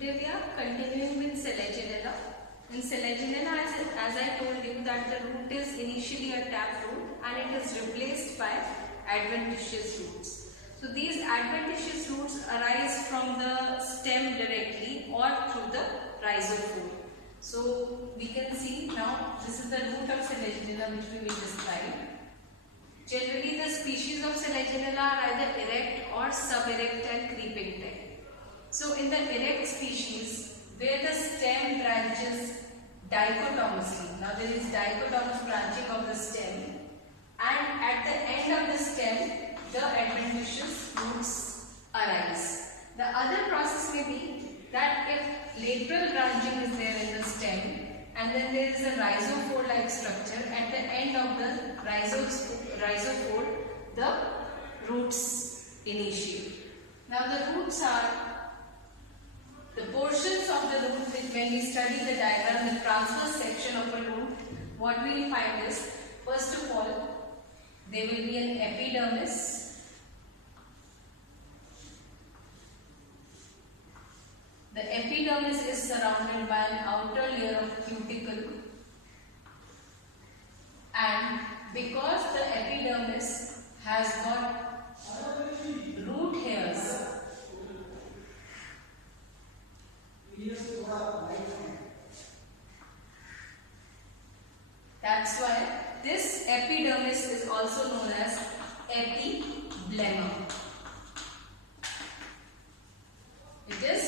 Today we are continuing with Selaginella. In Selaginella, as I told you, that the root is initially a taproot and it is replaced by adventitious roots. So these adventitious roots arise from the stem directly or through the rhizophore. So we can see now this is the root of Selaginella which we will describe. Generally the species of Selaginella are either erect or sub-erect and creeping type. So in the erect species, where the stem branches dichotomously, now there is dichotomous branching of the stem, and at the end of the stem, the adventitious roots arise. The other process may be that if lateral branching is there in the stem, and then there is a rhizophore-like structure, at the end of the rhizophore, the roots initiate. Now the roots are the portions of the root which, when we study the diagram, the transverse section of a root, what we will find is, first of all, there will be an epidermis. The epidermis is surrounded by an outer layer of cuticle, and because the epidermis has got root hairs, that's why this epidermis is also known as epiblemma. It is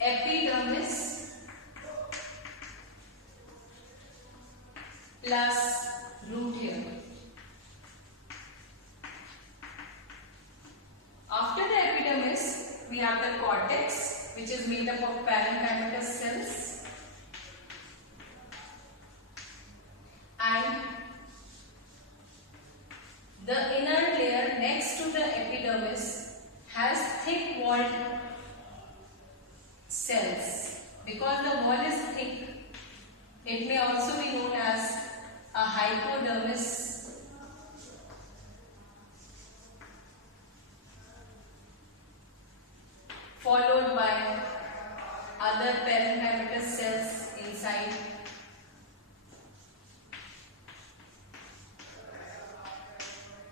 epidermis plus root hair. After the epidermis, we have the cortex, which is made up of parenchymatous cells, and the inner layer next to the epidermis has thick walled cells. Because the wall is thick, it may also be known as a hypodermis, followed by other parenchymatous cells inside.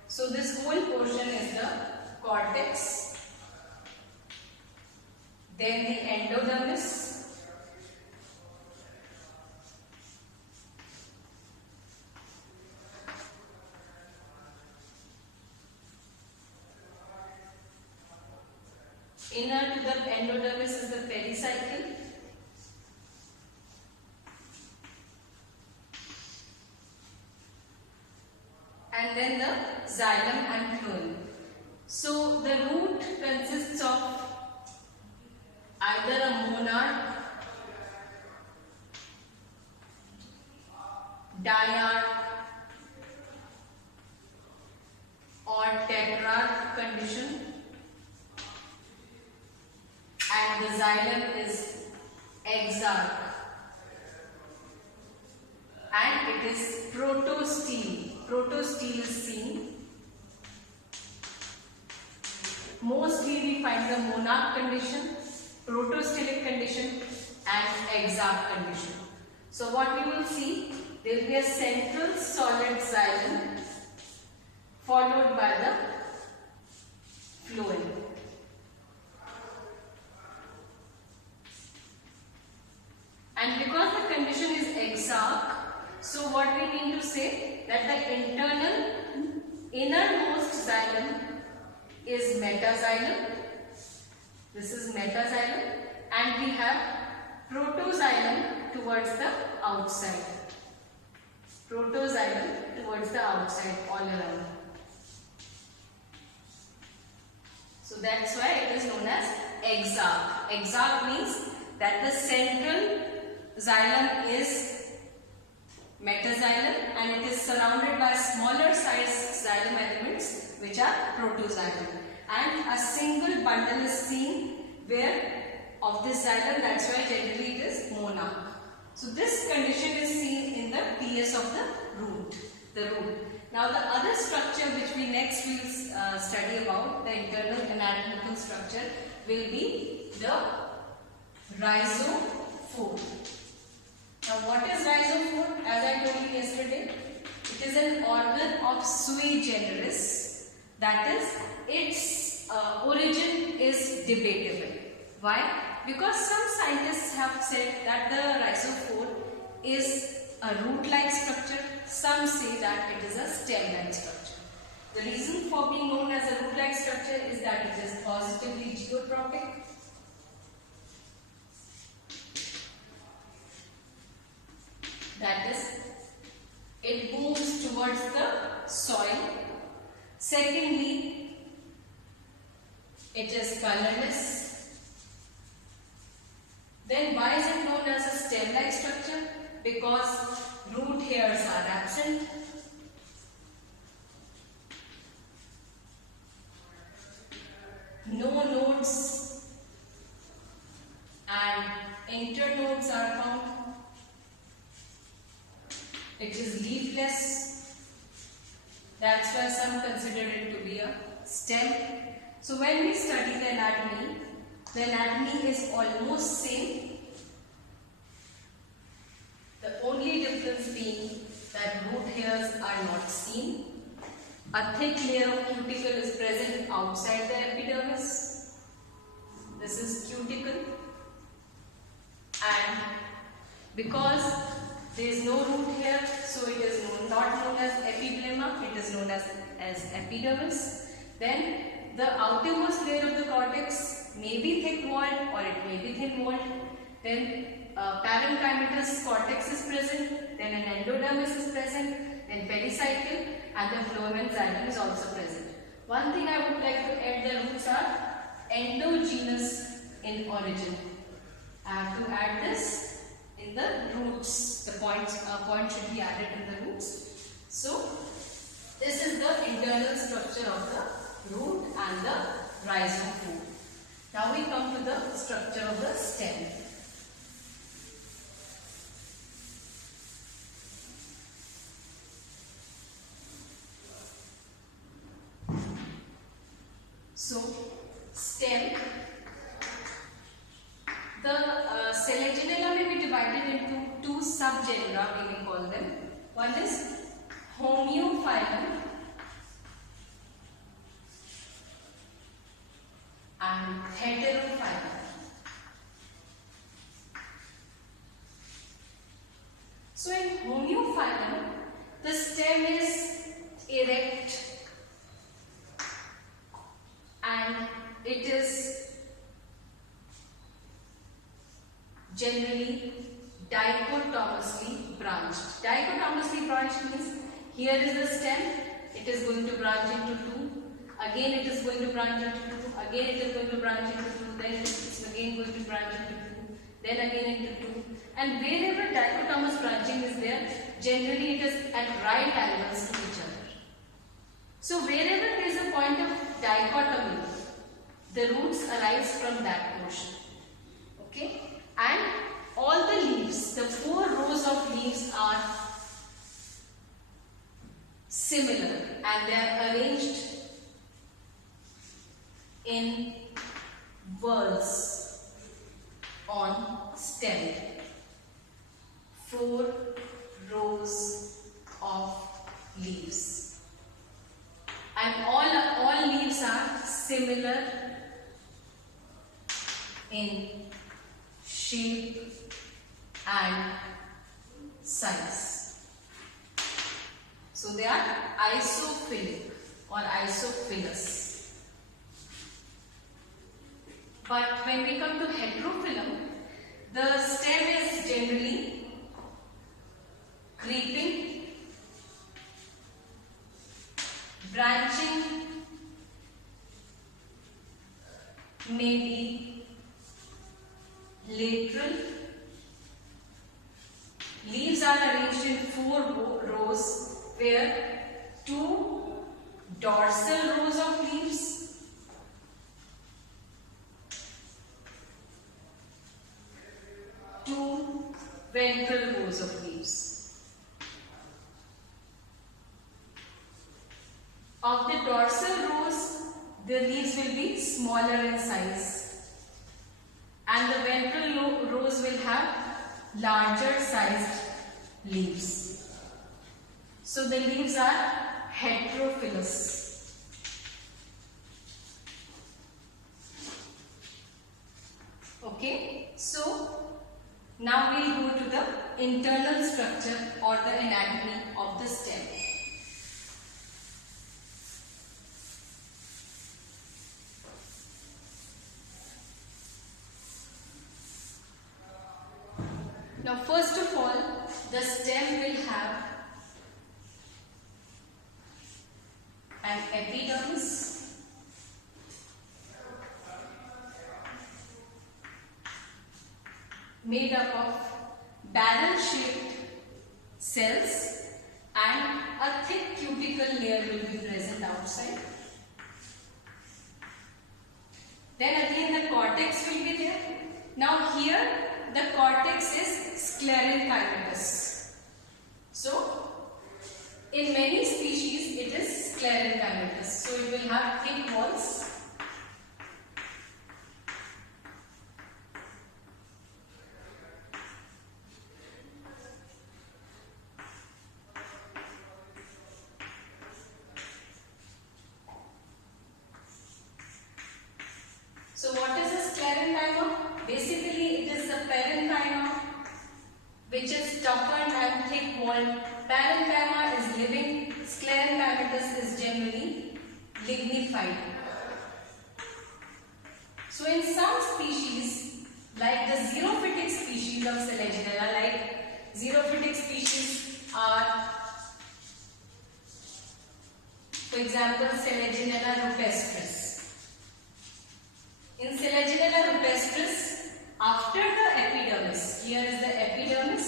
So this whole portion is the cortex, then the endodermis, inner to the endodermis is the pericycle, and then the xylem and phloem. So the root consists of either a monarch, diarch, or tetrarch condition, and the xylem is exarch, and it is protostele. Protostele is seen. Mostly we find the monarch condition, protostelic condition, and exarch condition. So what we will see, there will be a central solid xylem followed by the phloem. And because the condition is exarch, so what we mean to say that the internal innermost xylem is metaxylem. This is metaxylem, and we have protoxylem towards the outside. Protoxylem towards the outside all around. So that's why it is known as exarch. Exarch means that the central xylem is metaxylem and it is surrounded by smaller sized xylem elements which are protoxylem, and a single bundle is seen where of this xylem, that's why generally it is monarch. So this condition is seen in the PS of the root. Now the other structure which we next will study about, the internal anatomical structure, will be the rhizophore. Now what is rhizophore? As I told you yesterday, it is an organ of sui generis, that is, its origin is debatable. Why? Because some scientists have said that the rhizophore is a root-like structure, some say that it is a stem-like structure. The reason for being known as a root-like structure is that it is positively geotrophic. That is, it moves towards the soil. Secondly, it is colorless. Then why is it known as a stem-like structure? Because root hairs are absent. No nodes and internodes are found. It is leafless. That's why some consider it to be a stem. So when we study the anatomy is almost same. The only difference being that root hairs are not seen. A thick layer of cuticle is present outside the epidermis. This is cuticle. And because there is no root hair, so it is not known as epiblema, it is known as epidermis. Then the outermost layer of the cortex may be thick-walled or it may be thin-walled. Then parenchymatous cortex is present, then an endodermis is present, then pericycle, and the phloem and xylem is also present. One thing I would like to add, the roots are endogenous in origin. I have to add this in the roots. The point should be added in the roots. So this is the internal structure of the root and the rhizophore. Now we come to the structure of the stem. So, stem, the Selaginella may be divided into two subgenera, we may call them. One is homeophylum and heterophyllum. So in homeophylum, the stem is erect and it is generally dichotomously branched. Dichotomously branched means here is the stem, it is going to branch into two, again it is going to branch into two, again it is going to branch into two, then it is again going to branch into two, then again into two, and wherever dichotomous branching is there, generally it is at right angles to each other. So wherever there is a point of dichotomy, the roots arise from that portion. Okay? And all the leaves, the 4 rows of leaves are similar and they are arranged in whorls on stem. 4 rows of leaves. And all leaves are similar in shape and size. So they are isophilic or isophilous. But when we come to heterophyllum, the stem is generally creeping, branching, may be lateral. Leaves are arranged in 4 rows where 2 dorsal rows of leaves, two ventral rows of leaves. Of the dorsal rows, the leaves will be smaller in size, and the ventral rows will have larger sized leaves. So the leaves are heterophyllous. Okay, so now we'll go to the internal structure or the anatomy of the stem. Now first of all, the stem will have an epidermis, made up of barrel-shaped cells, and a thick cuticle layer will be present outside. Then again the cortex will be there. Now here the cortex is sclerenchymatous. So in many species it is sclerenchymatous. So it will have thick walls. So what is a sclerenchyma? Basically it is a parenchyma which is toughened and thick walled. Parenchyma is living, sclerenchymatous is generally lignified. So in some species, like the xerophytic species of Selaginella, like xerophytic species are, for example, Selaginella rupestris. In Selaginella rupestris, after the epidermis, here is the epidermis,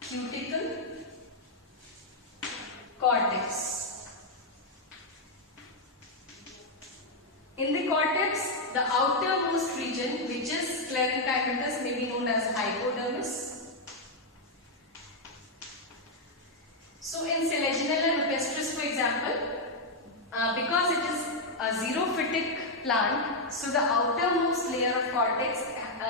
cuticle, cortex. In the cortex, the outermost region, which is sclerenchymatous, may be known as hypodermis. So in Selaginella rupestris, for example, because it is a xerophytic plant, so the outermost layer of cortex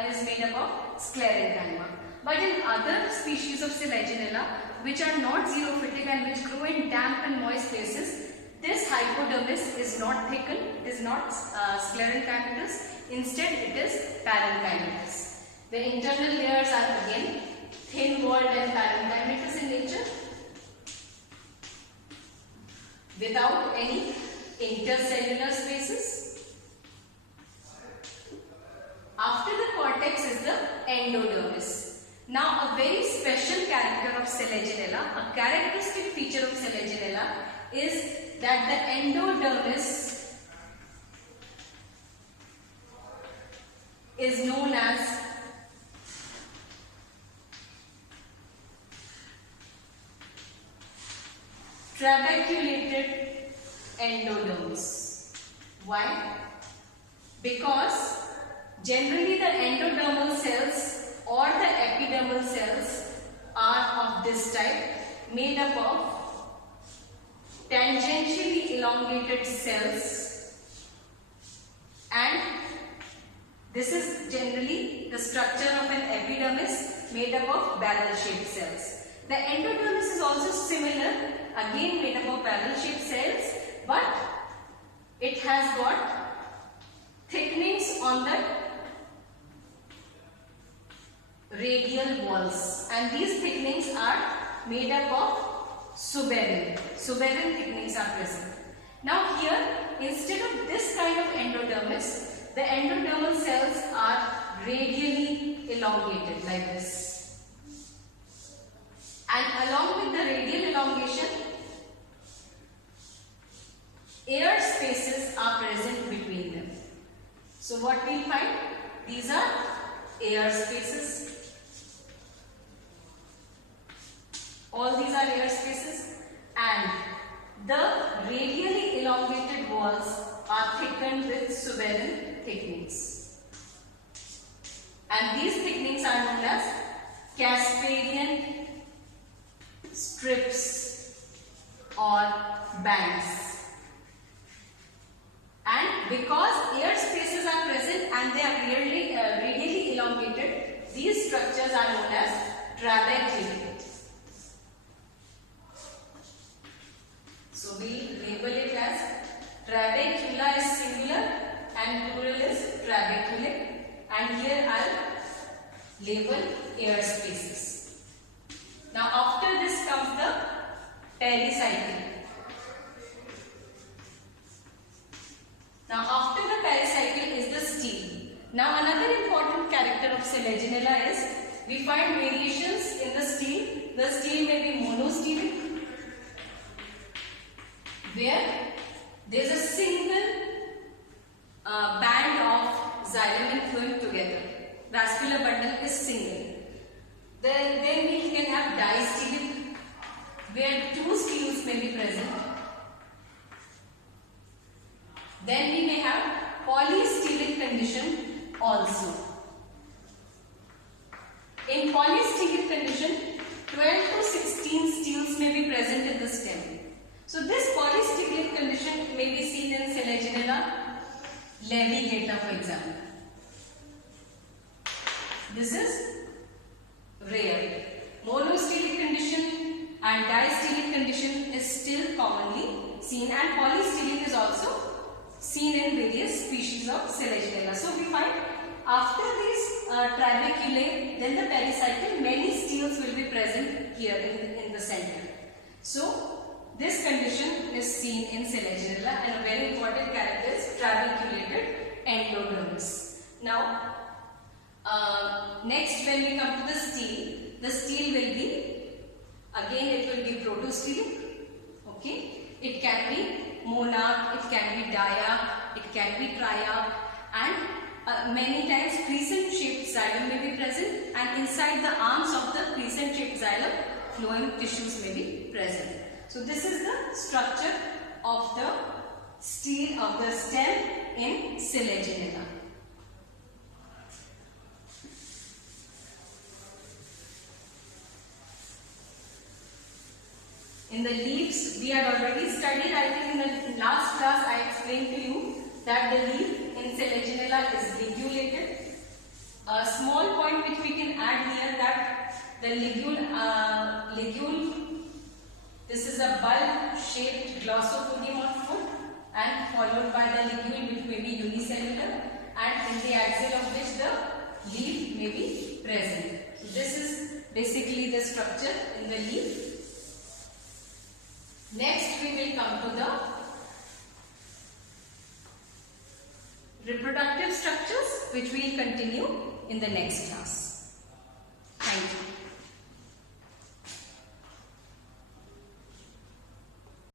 is made up of sclerenchyma. But in other species of Selaginella, which are not xerophytic and which grow in damp and moist places, this hypodermis is not thickened, is not sclerenchymatous. Instead, it is parenchymatous. The internal layers are again thin-walled and parenchymatous in nature, without any intercellular spaces. After the cortex is the endodermis. Now a very special character of Selaginella, a characteristic feature of Selaginella is that the endodermis is known as trabeculated endodermis. Why? Because generally the endodermal cells or the epidermal cells are of this type, made up of tangentially elongated cells, and this is generally the structure of an epidermis made up of barrel-shaped cells. The endodermis is also similar, again made up of barrel-shaped cells, but it has got thickenings on the radial walls, and these thickenings are made up of suberin. Suberin thickenings are present. Now here, instead of this kind of endodermis, the endodermal cells are radially elongated like this. And along with the radial elongation, air spaces are present between them. So what we find? These are air spaces. All these are air spaces, and the radially elongated walls are thickened with suberin thickenings. And these thickenings are known as Casparian strips or bands. And because air spaces and they are radially elongated. These structures are known as trabeculae. So we label it as trabecula is singular and plural is trabeculae, and here I'll label air spaces. Now after this comes the pericycle. Now after the pericycle is the stele. Now another important character of Selaginella is we find variations in the stele. The stele may be monostelic, where there is a single band of xylem and phloem together. Vascular bundle is single. Then we can have distelic, where two steles may be present. Then we may have polystelic condition also. In polystelic condition, 12 to 16 steles may be present in the stem. So this polystelic condition may be seen in Selaginella levigata, for example. This is rare. Monostelic condition and distelic condition is still commonly seen, and polystelic is also seen in various species of Selaginella. So we find after these trabeculae, then the pericycle, many steles will be present here in the center. So this condition is seen in Selaginella, and a very important character is trabeculated endodermis. Now, next when we come to the stele will be, again it will be protostelic. Okay, it can be monarch, it can be dia, it can be tria, and many times crescent shaped xylem may be present, and inside the arms of the crescent shaped xylem, phloem tissues may be present. So this is the structure of the stele of the stem in Selaginella. In the leaves, we had already studied. I think in the last class I explained to you that the leaf in Selaginella is ligulated. A small point which we can add here, that the ligule, this is a bulb-shaped glossopodium on foot, and followed by the ligule which may be unicellular, and in the axil of which the leaf may be present. So this is basically the structure in the leaf. Next we will come to the reproductive structures, which we will continue in the next class.